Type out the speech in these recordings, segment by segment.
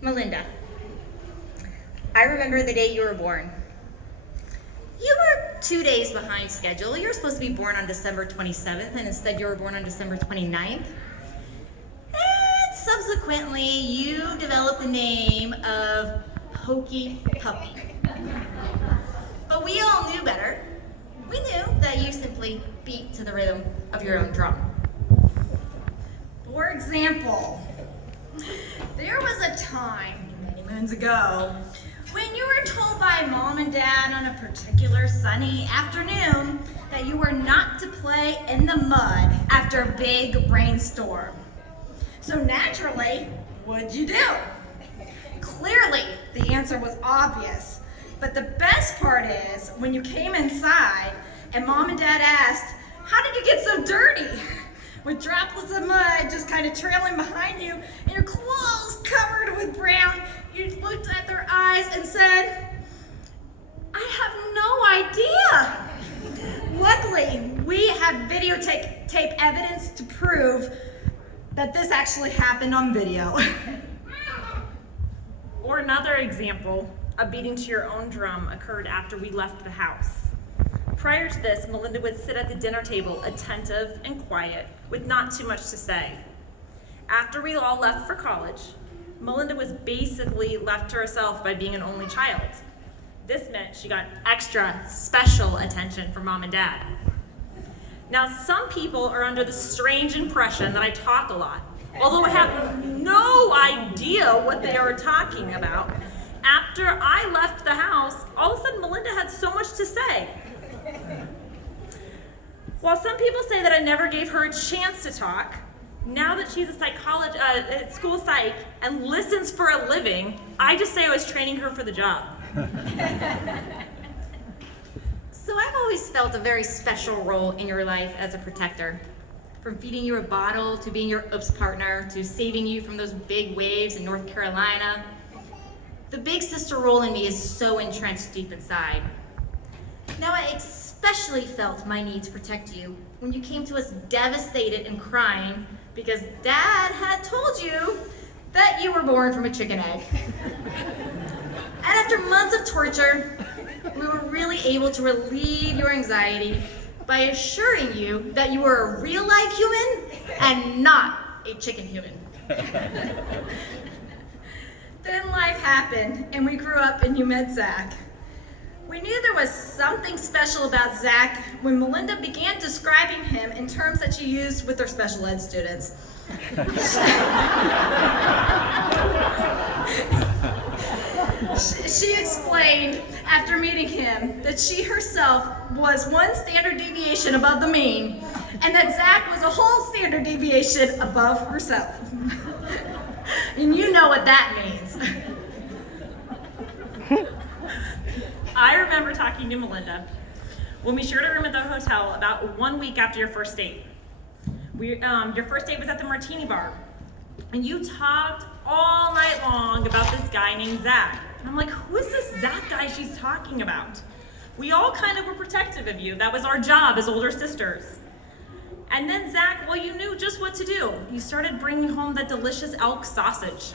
Melinda, I remember the day you were born. You were 2 days behind schedule. You were supposed to be born on December 27th, and instead you were born on December 29th. And subsequently, you developed the name of Hokey Puppy. But we all knew better. We knew that you simply beat to the rhythm of your own drum. For example, there was a time, many moons ago, when you were told by Mom and Dad on a particular sunny afternoon that you were not to play in the mud after a big rainstorm. So naturally, what'd you do? Clearly, the answer was obvious. But the best part is, when you came inside and Mom and Dad asked, "How did you get so dirty?" With droplets of mud just kind of trailing behind you and your clothes covered with brown, you looked at their eyes and said, "I have no idea." Luckily, we have videotape evidence to prove that this actually happened on video. Or another example, a beating to your own drum occurred after we left the house. Prior to this, Melinda would sit at the dinner table, attentive and quiet, with not too much to say. After we all left for college, Melinda was basically left to herself by being an only child. This meant she got extra special attention from Mom and Dad. Now, some people are under the strange impression that I talk a lot, although I have no idea what they are talking about. After I left the house, all of a sudden Melinda had so much to say. While some people say that I never gave her a chance to talk, now that she's a school psych and listens for a living, I just say I was training her for the job. So I've always felt a very special role in your life as a protector. From feeding you a bottle, to being your oops partner, to saving you from those big waves in North Carolina. The big sister role in me is so entrenched deep inside. Now I especially felt my need to protect you when you came to us devastated and crying because Dad had told you that you were born from a chicken egg. And after months of torture, we were really able to relieve your anxiety by assuring you that you were a real life human and not a chicken human. Then life happened and we grew up and you met Zach. We knew there was something special about Zach when Melinda began describing him in terms that she used with her special ed students. She explained after meeting him that she herself was one standard deviation above the mean and that Zach was a whole standard deviation above herself. And you know what that means. I remember talking to Melinda when we shared a room at the hotel about 1 week after your first date. Your first date was at the Martini Bar, and you talked all night long about this guy named Zach. And I'm like, who is this Zach guy she's talking about? We all kind of were protective of you. That was our job as older sisters. And then Zach, well, you knew just what to do. You started bringing home that delicious elk sausage.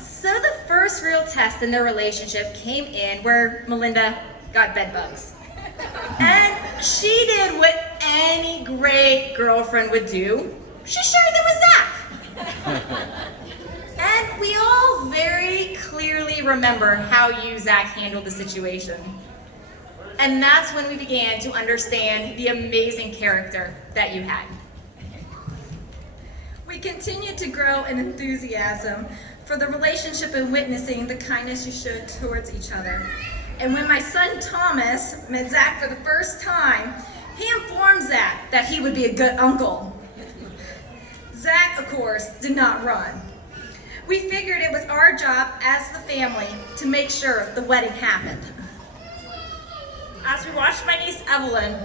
So the first real test in their relationship came in where Melinda got bed bugs. And she did what any great girlfriend would do. She shared them with Zach. And we all very clearly remember how you, Zach, handled the situation. And that's when we began to understand the amazing character that you had. We continued to grow in enthusiasm for the relationship and witnessing the kindness you showed towards each other. And when my son Thomas met Zach for the first time, he informed Zach that he would be a good uncle. Zach, of course, did not run. We figured it was our job as the family to make sure the wedding happened. As we watched my niece Evelyn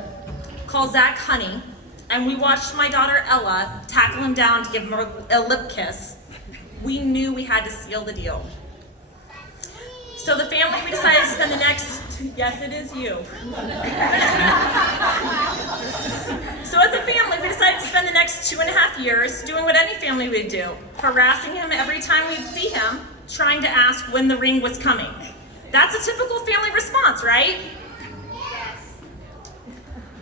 call Zach honey, and we watched my daughter Ella tackle him down to give him a lip kiss, we knew we had to seal the deal. So the family family, we decided to spend the next, yes, it is you. So as a family, we decided to spend the next 2.5 years doing what any family would do, harassing him every time we'd see him, trying to ask when the ring was coming. That's a typical family response, right? Yes.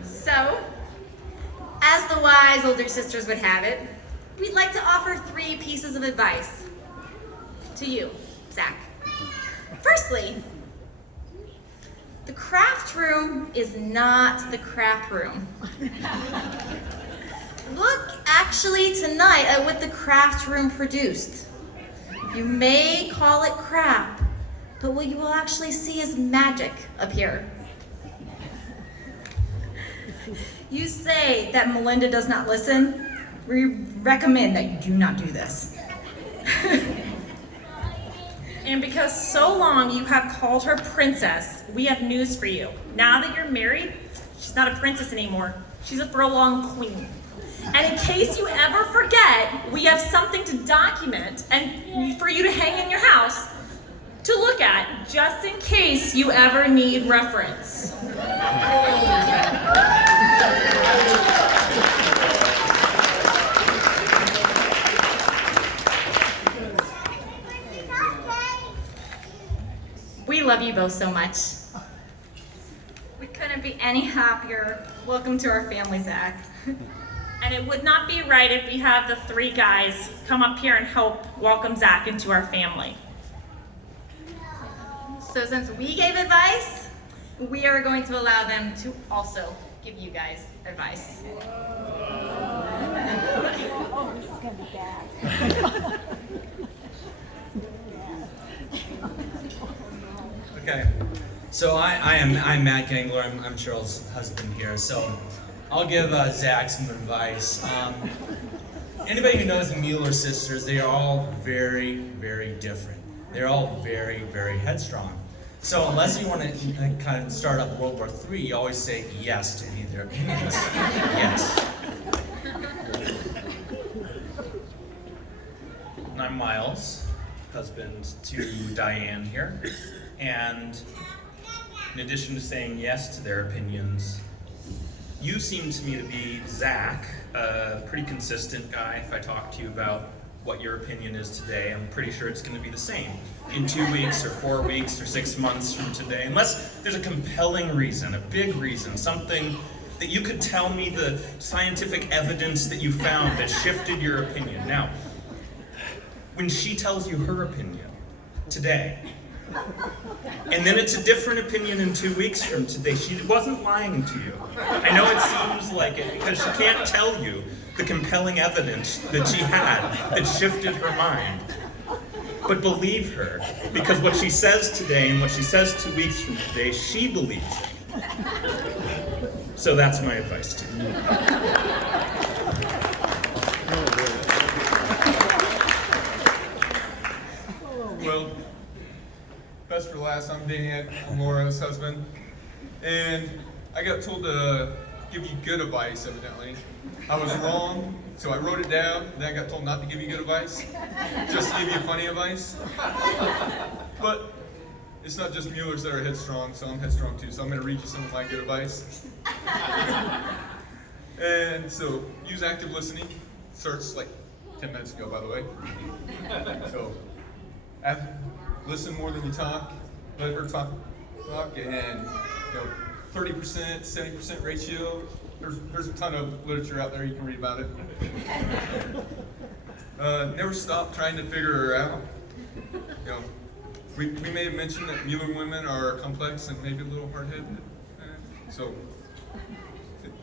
So, as the wise older sisters would have it, we'd like to offer 3 pieces of advice to you, Zach. Firstly, the craft room is not the crap room. Look actually tonight at what the craft room produced. You may call it crap, but what you will actually see is magic up here. You say that Melinda does not listen. We recommend that you do not do this. And because so long you have called her princess, we have news for you. Now that you're married, she's not a princess anymore. She's a furlong queen. And in case you ever forget, we have something to document and for you to hang in your house to look at, just in case you ever need reference. We love you both so much. We couldn't be any happier. Welcome to our family, Zach. And it would not be right if we have the 3 guys come up here and help welcome Zach into our family. So since we gave advice, we are going to allow them to also give you guys advice. Oh, this is gonna be bad. Okay, so I'm Matt Gangler. I'm Cheryl's husband here. So I'll give Zach some advice. Anybody who knows the Mueller sisters, they are all very, very different. They're all very, very headstrong. So unless you want to kind of start up World War III, you always say yes to any of their opinions. Yes. And I'm Miles, husband to Diane here. And in addition to saying yes to their opinions, you seem to me to be, Zach, a pretty consistent guy. If I talk to you about what your opinion is today, I'm pretty sure it's going to be the same in 2 weeks or 4 weeks or 6 months from today, unless there's a compelling reason, a big reason, something that you could tell me the scientific evidence that you found that shifted your opinion. Now, when she tells you her opinion today, and then it's a different opinion in 2 weeks from today, she wasn't lying to you. I know it seems like it because she can't tell you the compelling evidence that she had that shifted her mind. But believe her, because what she says today and what she says 2 weeks from today, she believes it. So that's my advice to you. Well, best for last, I'm Dan, I'm Laura's husband, and I got told to give you good advice, evidently. I was wrong, so I wrote it down, and then I got told not to give you good advice, just to give you funny advice. But it's not just Muellers that are headstrong, so I'm headstrong too, so I'm going to read you some of my good advice. And so, use active listening. Starts like 10 minutes ago, by the way. So, listen more than you talk. Let her talk, and 30%, 70% ratio. There's a ton of literature out there, you can read about it. Never stop trying to figure her out. We may have mentioned that Mueller women are complex and maybe a little hard-headed. So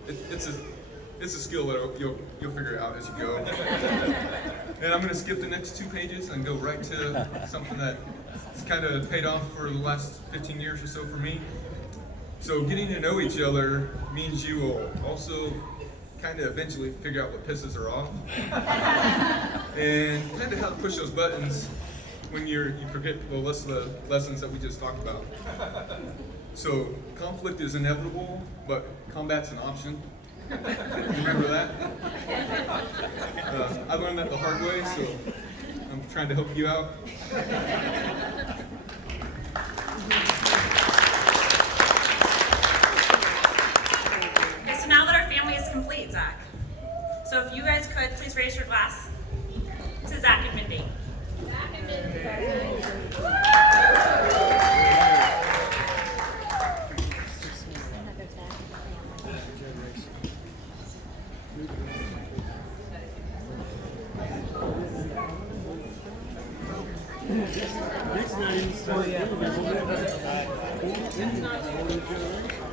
it's a skill that you'll figure out as you go. And I'm going to skip the next 2 pages and go right to something that's kind of paid off for the last 15 years or so for me. So getting to know each other means you will also kind of eventually figure out what pisses her off. And kind of how to push those buttons when you forget the list of the lessons that we just talked about. So conflict is inevitable, but combat's an option. Remember that? I learned that the hard way, so I'm trying to help you out. if you guys could, please raise your glass to Zach and Mindy. Next night,